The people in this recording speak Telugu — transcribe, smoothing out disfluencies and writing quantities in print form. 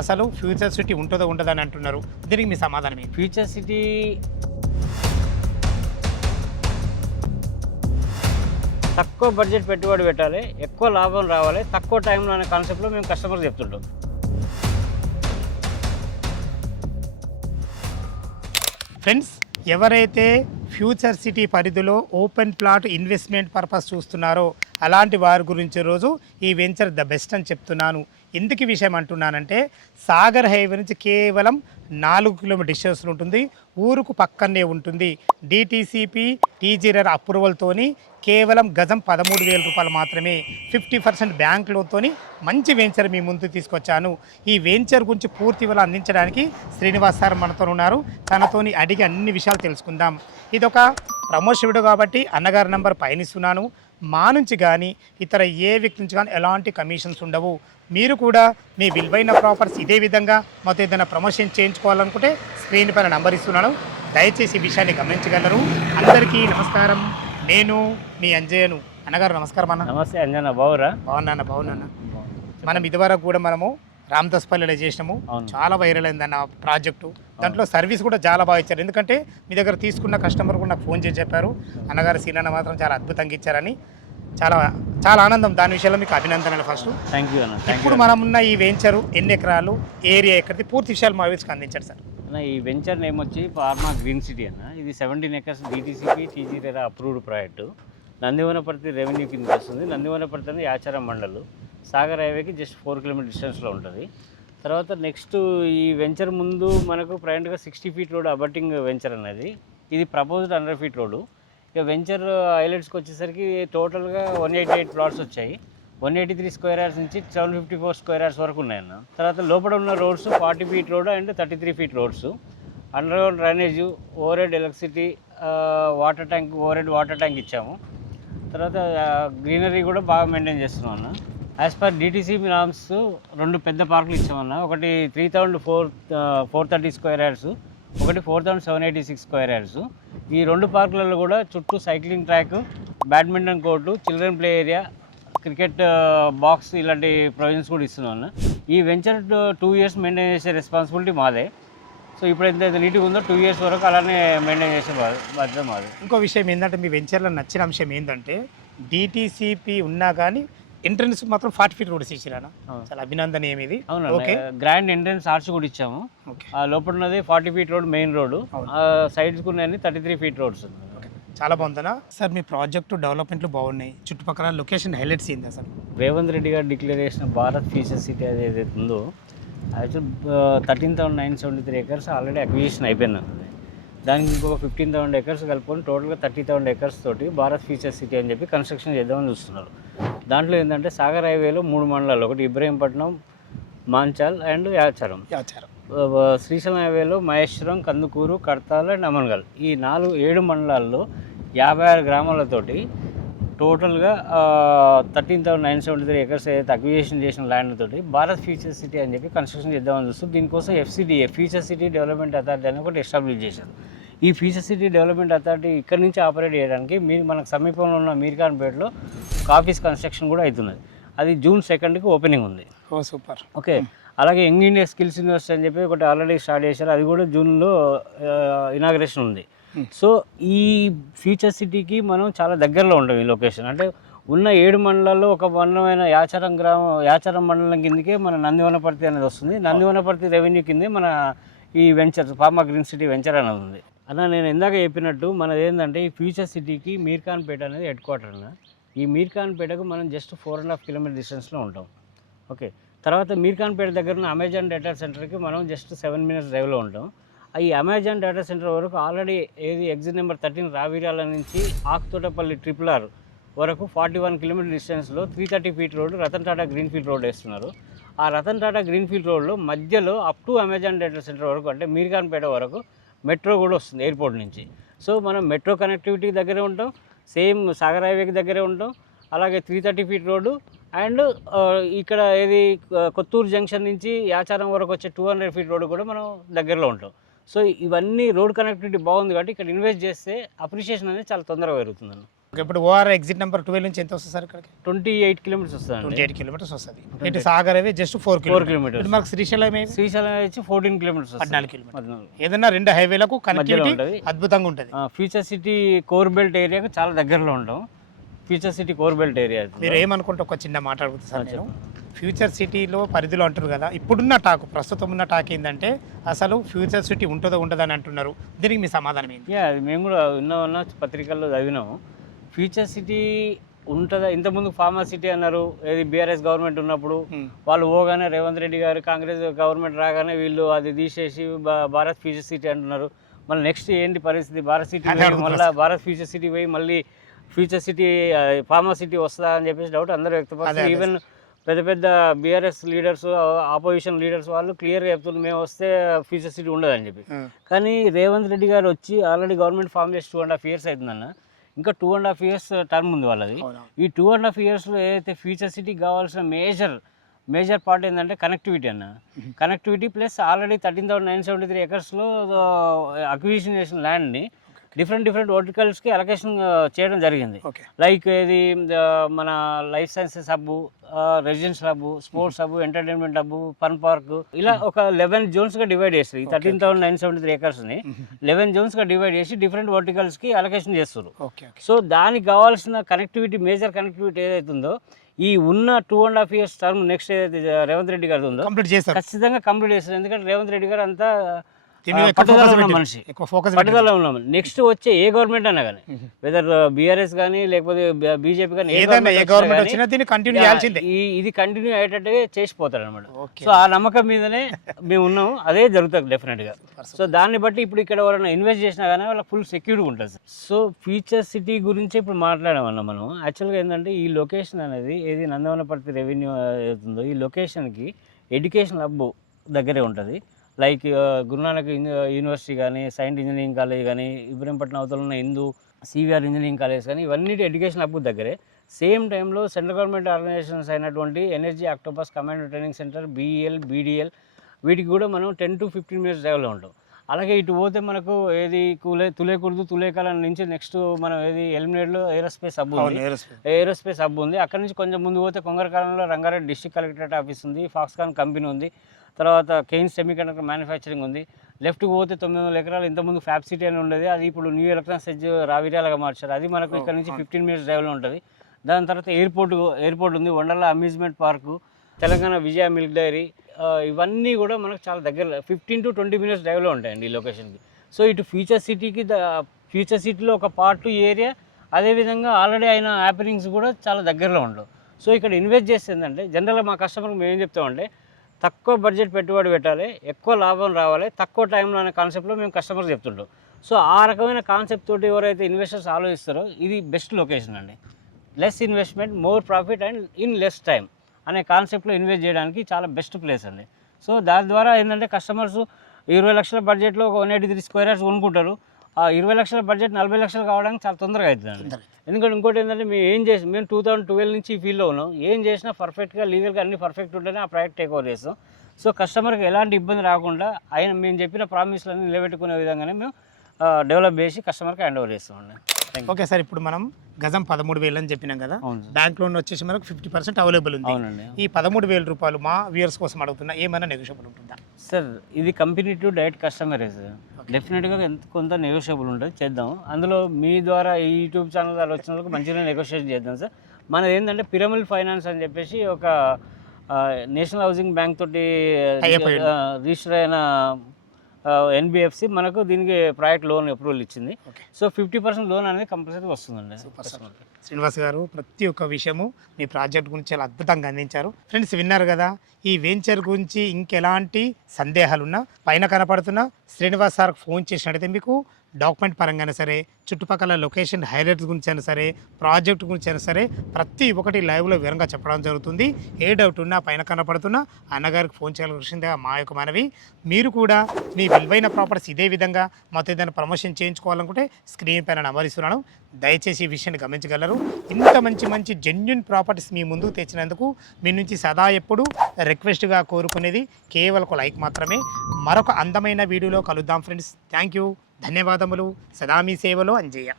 అసలు ఫ్యూచర్ సిటీ ఉంటుందో ఉండదో అని అంటున్నారు. దీనికి మీ సమాధానం ఏంటి? ఫ్యూచర్ సిటీ తక్కువ బడ్జెట్ పెట్టుబడి పెట్టాలి, ఎక్కువ లాభం రావాలి, తక్కువ టైంలో అనే కాన్సెప్ట్లో మేము కస్టమర్కి చెప్తుంటాం. ఫ్రెండ్స్, ఎవరైతే ఫ్యూచర్ సిటీ పరిధిలో ఓపెన్ ప్లాట్ ఇన్వెస్ట్మెంట్ పర్పస్ చూస్తున్నారో అలాంటి వారి గురించి రోజు ఈ వెంచర్ ద బెస్ట్ అని చెప్తున్నాను. ఎందుకు ఈ విషయం అంటున్నానంటే, సాగర్ హైవే నుంచి కేవలం 4 కిలోమీటర్ డిస్టెన్స్లో ఉంటుంది. ఊరుకు పక్కనే ఉంటుంది. డిటీసీపీ టీజీఆర్ అప్రూవల్తోని కేవలం గజం 13,000 రూపాయలు మాత్రమే. 50% బ్యాంక్ లోన్తోని మంచి వెంచర్ మీ ముందు తీసుకొచ్చాను. ఈ వెంచర్ గురించి పూర్తి వివరాలు అందించడానికి శ్రీనివాస్ సార్ మనతో ఉన్నారు. తనతోని అడిగి అన్ని విషయాలు తెలుసుకుందాం. ఇదొక ప్రమోషన్ వీడియో కాబట్టి అన్నగారి నంబర్ పైన ఇస్తున్నాను. మా నుంచి కానీ ఇతర ఏ వ్యక్తి నుంచి కానీ ఎలాంటి కమిషన్స్ ఉండవు. మీరు కూడా మీ విలువైన ప్రాపర్టీస్ ఇదే విధంగా మాతో ఏదైనా ప్రమోషన్ చేయించుకోవాలనుకుంటే స్క్రీన్ పైన నంబర్ ఇస్తున్నాను. దయచేసి ఈ విషయాన్ని గమనించగలరు. అందరికీ నమస్కారం. నేను మీ అంజయ్యను. అన్నగారు నమస్కారం అన్న. నమస్తే అంజన్న, బావురా? బాగున్నాను. మనం ఇదివరకు కూడా మనము రామదాస్పల్లిలో చేసినాము. చాలా వైరల్ అయిందన్న ప్రాజెక్టు. దాంట్లో సర్వీస్ కూడా చాలా బాగా ఇచ్చారు. ఎందుకంటే మీ దగ్గర తీసుకున్న కస్టమర్ కూడా నాకు ఫోన్ చేసి చెప్పారు, అన్నగారు సీనన్న మాత్రం చాలా అద్భుతంగా ఇచ్చారని. చాలా చాలా ఆనందం. దాని విషయంలో మీకు అభినందనలు. ఫస్ట్ థ్యాంక్ యూ అన్న. ఇప్పుడు మనం ఉన్న ఈ వెంచరు ఎన్ని ఎకరాలు, ఏరియా ఎక్కడిది, పూర్తి విషయాలు మా వీళ్ళకి అందించారు సార్. అన్న, ఈ వెంచర్ నేమ్ వచ్చి ఫార్మా గ్రీన్ సిటీ అన్న. ఇది 17 acres DTCP TGR approved project. Nandivanaparthi revenue కింద వస్తుంది. నందివనపర్తి అనేది యాచారం మండలు. సాగర్ హైవేకి జస్ట్ 4 కిలోమీటర్ డిస్టెన్స్లో ఉంటుంది. తర్వాత నెక్స్ట్ ఈ వెంచర్ ముందు మనకు ప్రజెంట్గా 60 feet రోడ్ అబట్టింగ్ వెంచర్ అనేది. ఇది ప్రపోజ్డ్ 100 feet రోడ్డు. ఇక వెంచర్ హైలైట్స్కి వచ్చేసరికి టోటల్గా 188 ప్లాట్స్ వచ్చాయి. 183 square yards నుంచి 754 square yards వరకు ఉన్నాయన్న. తర్వాత లోపల ఉన్న roads 40 feet road and 33 feet roads. Under ground drainage, over head electricity, water tank, over head water tank ఇచ్చాము. తర్వాత గ్రీనరీ కూడా బాగా మెయింటైన్ చేస్తున్నాం అన్న. యాజ్ పర్ డిటీసీ నామ్స్ 2 పెద్ద పార్కులు ఇచ్చామన్న. ఒకటి 3,430 square yards, ఒకటి 4,786 square yards. ఈ 2 పార్కులలో కూడా చుట్టూ cycling track, badminton court, children play area, cricket box ఇలాంటి ప్రొవిజన్స్ కూడా ఇస్తున్నాం అన్న. ఈ వెంచర్ 2 years మెయింటైన్ చేసే రెస్పాన్సిబిలిటీ మాదే. సో ఇప్పుడు ఎంత నీట్గా ఉందో 2 years వరకు అలానే మెయింటైన్ చేసే బాధ్యత మాది. ఇంకో విషయం ఏంటంటే, మీ వెంచర్లో నచ్చిన అంశం ఏంటంటే, డిటీసీపీ ఉన్నా కానీ ఎంట్రన్స్ మాత్రం 40 feet రోడ్ ఇచ్చిరానా. చాలా అభినందనీయం ఇది. ఓకే, గ్రాండ్ ఎంట్రన్స్ ఆర్చ్ కూడా ఇచ్చాము. ఆ లోపల ఉన్నది 40 feet road main road. Sides ఉన్నాయి 33 feet రోడ్స్. చాలా బాగుందనా సార్. మీ ప్రాజెక్టు డెవలప్మెంట్లు బాగున్నాయి. చుట్టుపక్కల లొకేషన్ హైలైట్స్ ఏంది అసలు? రేవంత్ రెడ్డి గారు డిక్లేర్ చేసిన భారత్ ఫ్యూచర్ సిటీ అది ఏదైతే ఉందో, యాక్చువల్ 13,973 acres ఆల్రెడీ అక్విజిషన్ అయిపోయింది. దానికి ఇంకొక 15,000 acres కలుపుకొని టోటల్గా 30,000 acres తోటి భారత్ ఫ్యూచర్ సిటీ అని చెప్పి కన్స్ట్రక్షన్ చేద్దామని చూస్తున్నారు. దాంట్లో ఏంటంటే సాగర్ హైవేలో 3 మండలాలు, ఒకటి ఇబ్రహీంపట్నం, మాంచాల్ అండ్ యాచారం. శ్రీశైలం హైవేలో మహేశ్వరం, కందుకూరు, కడతాల్ అండ్ అమన్గల్. ఈ 7 మండలాల్లో 56 గ్రామాలతోటి టోటల్గా 13,973 acres ఏదైతే అక్విజిషన్ చేసిన ల్యాండ్ తోటి భారత్ ఫ్యూచర్ సిటీ అని చెప్పి కన్స్ట్రక్షన్ చేద్దామని చూస్తూ దీనికోసం FCDA future city development authority అని ఒకటి ఎస్టాబ్లిష్ చేశారు. ఈ ఫ్యూచర్ సిటీ డెవలప్మెంట్ అథారిటీ ఇక్కడ నుంచి ఆపరేట్ చేయడానికి మనకు సమీపంలో ఉన్న మీర్ఖాన్పేటలో ఆఫీస్ కన్స్ట్రక్షన్ కూడా అవుతున్నది. అది June 2nd ఓపెనింగ్ ఉంది. ఓ సూపర్. ఓకే, అలాగే యంగ్ ఇండియా స్కిల్స్ యూనివర్సిటీ అని చెప్పి ఒకటి ఆల్రెడీ స్టార్ట్ చేశారు. అది కూడా జూన్లో ఇనాగ్రేషన్ ఉంది. సో ఈ ఫ్యూచర్ సిటీకి మనం చాలా దగ్గరలో ఉంటాం. ఈ లొకేషన్ అంటే ఉన్న 7 మండలాల్లో ఒక మండలమైన యాచారం మండలం కిందకే మన నందివనపర్తి అనేది వస్తుంది. నందివనపర్తి రెవెన్యూ కిందే మన ఈ venture pharma green city venture అనేది ఉంది అన్న. నేను ఇందాక చెప్పినట్టు మనది ఏంటంటే, ఈ ఫ్యూచర్ సిటీకి మీర్ఖాన్పేట అనేది హెడ్ క్వార్టర్ అన్న. ఈ మీర్ఖాన్పేటకు మనం జస్ట్ 4.5 kilometer డిస్టెన్స్లో ఉంటాం. ఓకే, తర్వాత మీర్ఖాన్పేట దగ్గర ఉన్న అమెజాన్ డేటా సెంటర్కి మనం జస్ట్ 7 minutes డ్రైవ్లో ఉంటాం. ఈ అమెజాన్ డేటా సెంటర్ వరకు ఆల్రెడీ ఎగ్జిట్ నెంబర్ 13 రావిరాల నుంచి ఆకుతోటపల్లి RRR వరకు 41 kilometer డిస్టెన్స్లో 330 feet road Ratan Tata greenfield road వేస్తున్నారు. ఆ రతన్ టాటా గ్రీన్ఫీల్డ్ రోడ్లో మధ్యలో up to Amazon data center వరకు అంటే మీర్ఖాన్పేట వరకు మెట్రో కూడా వస్తుంది ఎయిర్పోర్ట్ నుంచి. సో మనం మెట్రో కనెక్టివిటీకి దగ్గరే ఉంటాం, సేమ్ సాగర్ హైవేకి దగ్గరే ఉంటాం. అలాగే 330 feet రోడ్డు అండ్ ఇక్కడ కొత్తూరు జంక్షన్ నుంచి యాచారం వరకు వచ్చే 200 feet రోడ్డు కూడా మనం దగ్గరలో ఉంటాం. సో ఇవన్నీ రోడ్ కనెక్టివిటీ బాగుంది కాబట్టి ఇక్కడ ఇన్వెస్ట్ చేస్తే అప్రిషియేషన్ అనేది చాలా తొందరగా పెరుగుతుందన్న. ఇప్పుడు ఓఆర్ ఎగ్జిట్ నెంబర్ 12 నుంచి ఎంత వస్తుంది సార్ ఇక్కడికి? 28 కిలోమీటర్స్ వస్తుందండి. 28 కిలోమీటర్స్ వస్తుంది. ఇటు సాగర్ అవే జస్ట్ 4 కిలోమీటర్స్. ఇప్పుడు మనకు శ్రీశైలం ఏమి? శ్రీశైలం వచ్చి 14 కిలోమీటర్స్ 14 కిలోమీటర్స్. ఏదైనా రెండు హైవేలకు కనెక్టివిటీ అద్భుతంగా ఉంటుంది. ఫ్యూచర్ సిటీ కోర్ బెల్ట్ ఏరియాకి చాలా దగ్గరలో ఉంటాం. Future city core belt area. మీరు ఏమనుకుంటే ఒక చిన్న మాట్లాడుతుంది సార్, నేను ఫ్యూచర్ సిటీలో పరిధిలో అంటారు కదా, ఇప్పుడున్న టాక్, ప్రస్తుతం ఉన్న టాక్ ఏంటంటే అసలు ఫ్యూచర్ సిటీ ఉంటుందో ఉండదని అంటున్నారు. దీనికి మీ సమాధానం ఏంటి? మేము కూడా ఉన్న పత్రికల్లో చదివినాము. ఫ్యూచర్ సిటీ ఉంటుందా? ఇంతకుముందు ఫార్మా సిటీ అన్నారు, ఏది బీఆర్ఎస్ గవర్నమెంట్ ఉన్నప్పుడు. వాళ్ళు పోగానే రేవంత్ రెడ్డి గారు కాంగ్రెస్ గవర్నమెంట్ రాగానే వీళ్ళు అది తీసేసి భారత్ ఫ్యూచర్ సిటీ అంటున్నారు. మళ్ళీ నెక్స్ట్ ఏంటి పరిస్థితి? భారత్ సిటీ మళ్ళీ భారత్ ఫ్యూచర్ సిటీ పోయి మళ్ళీ ఫ్యూచర్ సిటీ ఫార్మా సిటీ వస్తుందా అని చెప్పేసి డౌట్ అందరూ వ్యక్తపరుస్తారు. ఈవెన్ పెద్ద పెద్ద బీఆర్ఎస్ లీడర్స్, ఆపోజిషన్ లీడర్స్ వాళ్ళు క్లియర్గా చెప్తున్నారు మేము వస్తే ఫ్యూచర్ సిటీ ఉండదని చెప్పి. కానీ రేవంత్ రెడ్డి గారు వచ్చి ఆల్రెడీ గవర్నమెంట్ ఫామ్ చేసి 2.5 years అవుతుందన్న. ఇంకా 2.5 years టర్మ్ ఉంది వాళ్ళది. ఈ 2.5 yearsలో ఏదైతే ఫ్యూచర్ సిటీకి కావాల్సిన మేజర్ పార్ట్ ఏంటంటే కనెక్టివిటీ అన్న. కనెక్టివిటీ ప్లస్ ఆల్రెడీ 13,973 acresలో అక్విజిషన్ చేసిన ల్యాండ్ని డిఫరెంట్ వర్టికల్స్కి అలొకేషన్ చేయడం జరిగింది. లైక్ ఇది మన life sciences hub, residential hub, sports hub, entertainment hub, fun park, ఇలా ఒక 11 zonesగా డివైడ్ చేస్తారు. ఈ 13,973 acresని 11 zonesగా డివైడ్ చేసి డిఫరెంట్ వర్టికల్స్కి అలొకేషన్ చేస్తారు. సో దానికి కావాల్సిన కనెక్టివిటీ, మేజర్ కనెక్టివిటీ ఏదైతే ఉందో ఈ ఉన్న 2.5 years టర్మ్ నెక్స్ట్ ఏదైతే రేవంత్ రెడ్డి గారు ఉందో ఖచ్చితంగా కంప్లీట్ చేస్తారు. ఎందుకంటే రేవంత్ రెడ్డి గారు అంతా మనిషి, పట్టుదల ఉన్నాం. నెక్స్ట్ వచ్చే ఏ గవర్నమెంట్ అన్నా కానీ, వెదర్ బీఆర్ఎస్ కానీ లేకపోతే బీజేపీ కానీ, ఇది కంటిన్యూ అయ్యేటట్టుగా చేసిపోతారు అనమాట. సో ఆ నమ్మకం మీదనే మేము ఉన్నాము, అదే జరుగుతుంది డెఫినెట్ గా. సో దాన్ని బట్టి ఇప్పుడు ఇక్కడ ఎవరైనా ఇన్వెస్ట్ చేసినా కానీ వాళ్ళకి ఫుల్ సెక్యూర్గా ఉంటుంది సార్. సో ఫ్యూచర్ సిటీ గురించి ఇప్పుడు మాట్లాడామన్నా మనం. యాక్చువల్గా ఏంటంటే ఈ లొకేషన్ అనేది ఏది నందవనపర్తి రెవెన్యూ అవుతుందో ఈ లొకేషన్కి ఎడ్యుకేషన్ హబ్ దగ్గరే ఉంటుంది. లైక్ గురునానక్ యూనివర్సిటీ కానీ, సైంట్ ఇంజనీరింగ్ కాలేజ్ కానీ, ఇబ్రహీంపట్నం అవతల ఉన్న హిందూ సివిఆర్ ఇంజనీరింగ్ కాలేజ్ కానీ, ఇవన్నీ ఎడ్యుకేషన్ హబ్ దగ్గరే. సేమ్ టైంలో సెంట్రల్ గవర్నమెంట్ ఆర్గనైజేషన్స్ అయినటువంటి energy octopus command training centre, BEL, BDL, వీటికి కూడా మనం 10 to 15 minutes డ్రైవ్లో ఉంటాం. అలాగే ఇటు పోతే మనకు ఏది తులేకాలం నుంచి నెక్స్ట్ మనం ఏది ఎలిమినేట్లో ఏరోస్పేస్ హబ్ ఉంది. అక్కడ నుంచి కొంచెం ముందు పోతే కొంగరకాలంలో రంగారెడ్డి డిస్ట్రిక్ట్ కలెక్టరేట్ ఆఫీస్ ఉంది, ఫాక్స్కాన్ కంపెనీ ఉంది, తర్వాత కెయిన్స్ సెమీకండక్టర్ మ్యానుఫ్యాక్చరింగ్ ఉంది. లెఫ్ట్కి పోతే 900 acres ఇంతకుముందు ఫ్యాబ్ సిటీ అని ఉండేది, అది ఇప్పుడు న్యూ ఎలక్ట్రానిక్స్ ఎడ్జ్ రావిర్యాలుగా మార్చారు. అది మనకు ఇక్కడ నుంచి 15 minutes డ్రైవ్లో ఉంటుంది. దాని తర్వాత ఎయిర్పోర్ట్ ఉంది, వండర్లా అమ్యూజ్మెంట్ పార్కు, తెలంగాణ విజయ మిల్క్ డైరీ, ఇవన్నీ కూడా మనకు చాలా దగ్గర 15 to 20 minutes డ్రైవ్లో ఉంటాయండి ఈ లొకేషన్కి. సో ఇటు ఫ్యూచర్ సిటీలో ఒక పార్ట్ ఏరియా, అదేవిధంగా ఆల్రెడీ అయిన హ్యాపెనింగ్స్ కూడా చాలా దగ్గరలో ఉండవు. సో ఇక్కడ ఇన్వెస్ట్ చేస్తే ఏంటంటే జనరల్గా మా కస్టమర్కి మేము ఏం చెప్తామంటే తక్కువ బడ్జెట్ పెట్టుబడి పెట్టాలి, ఎక్కువ లాభం రావాలి, తక్కువ టైంలో అనే కాన్సెప్ట్లో మేము కస్టమర్స్ చెప్తుంటాం. సో ఆ రకమైన కాన్సెప్ట్ తోటి ఎవరైతే ఇన్వెస్టర్స్ ఆలోచిస్తారో ఇది బెస్ట్ లొకేషన్ అండి. Less investment, more profit and in less time అనే కాన్సెప్ట్లో ఇన్వెస్ట్ చేయడానికి చాలా బెస్ట్ ప్లేస్ అండి. సో దాని ద్వారా ఏంటంటే కస్టమర్స్ 20 లక్షల బడ్జెట్లో ఒక 183 square yards కొనుక్కుంటారు. ఆ 20 లక్షల బడ్జెట్ 40 లక్షలు కావడానికి చాలా తొందరగా అవుతుందండి. ఎందుకంటే ఇంకోటి ఏంటంటే మేము 2012 నుంచి ఈ ఫీల్డ్లో ఉన్నాం. ఏం చేసినా పర్ఫెక్ట్గా, లీగల్గా అన్ని పర్ఫెక్ట్ ఉంటేనే ఆ ప్రాజెక్ట్ టేక్ ఓవర్ చేస్తాం. సో కస్టమర్కి ఎలాంటి ఇబ్బంది రాకుండా మేము చెప్పిన ప్రామిస్లన్నీ నిలబెట్టుకునే విధంగానే మేము డెవలప్ చేసి కస్టమర్కి హ్యాండ్ ఓవర్ చేస్తామండి. ఓకే సార్, ఇప్పుడు మనం గజం 13,000 అని చెప్పినాం కదా, బ్యాంక్ లోన్ వచ్చేసి మనకు 50% అవైలబుల్ ఉంది. ఈ 13,000 రూపాయలు మా వ్యూయర్స్ కోసం అడుగుతున్నా, ఏమైనా నెగోషియబుల్ ఉంటుందా సార్? ఇది కంపెనీ టు డైరెక్ట్ కస్టమరే సార్. డెఫినెట్గా కొంత నెగోషియబుల్ ఉంటుంది, చేద్దాం. అందులో మీ ద్వారా ఈ యూట్యూబ్ ఛానల్ ద్వారా వచ్చిన వాళ్ళకి మంచిగా నెగోషియేషన్ చేద్దాం సార్. మనది ఏంటంటే పిరమిడ్ ఫైనాన్స్ అని చెప్పేసి ఒక నేషనల్ హౌసింగ్ బ్యాంక్ తోటి రిజిస్టర్ అయిన ఎన్బిఎఫ్సి మనకు దీనికి ప్రాజెక్ట్ లోన్ అప్రూవల్ ఇచ్చింది. సో 50% లోన్ అనేది కంపల్సరీ వస్తుందండి. శ్రీనివాస్ గారు ప్రతి ఒక్క విషయము మీ ప్రాజెక్ట్ గురించి చాలా అద్భుతంగా అందించారు. ఫ్రెండ్స్ విన్నారు కదా, ఈ వెంచర్ గురించి ఇంకెలాంటి సందేహాలున్నా పైన కనపడుతున్న శ్రీనివాస్ సార్కి ఫోన్ చేసినట్టయితే మీకు డాక్యుమెంట్ పరంగానే సరే, చుట్టుపక్కల లొకేషన్ హైలైట్స్ గురించి అయినా సరే, ప్రాజెక్ట్ గురించి అయినా సరే ప్రతి ఒక్కటి లైవ్లో వివరంగా చెప్పడం జరుగుతుంది. ఏ డౌట్ ఉన్నా పైన కనపడుతున్నా అన్నగారికి ఫోన్ చేయాల్సిందిగా మా యొక్క మనవి. మీరు కూడా మీ విలువైన ప్రాపర్టీస్ ఇదే విధంగా మాతో ఏదైనా ప్రమోషన్ చేయించుకోవాలనుకుంటే స్క్రీన్ పైన నెంబర్ ఇస్తున్నాను, దయచేసి ఈ విషయాన్ని గమనించగలరు. ఇంత మంచి జెన్యూన్ ప్రాపర్టీస్ మీ ముందుకు తెచ్చినందుకు మీ నుంచి సదా ఎప్పుడు రిక్వెస్ట్గా కోరుకునేది కేవలం ఒక లైక్ మాత్రమే. మరొక అందమైన వీడియోలో కలుద్దాం ఫ్రెండ్స్. థ్యాంక్ యూ, ధన్యవాదములు. సదా మీ సేవలో అంజయ్య.